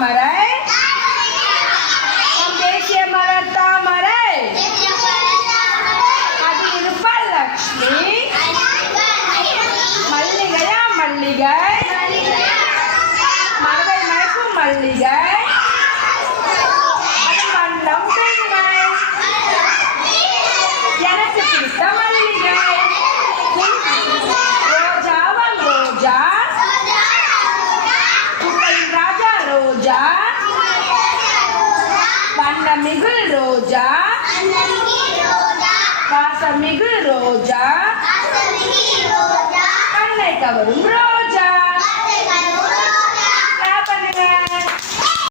தாமரை, நம் தேசிய மலர் தாமரை, அதில் இருப்பாள் லக்ஷ்மி. மல்லிகையா மல்லிகை, மரபை மயக்கும் மல்லிகை, அது வண்ணம் பெண்மை, எனக்கு பிடித்த மல்லிகை. ரோஜாவன் ரோஜா, பூக்களின் ராஜா ரோஜா, வண்ணமிகு ரோஜா, வாசமிகு ரோஜா, கண்ணை கவரும் ரோஜா.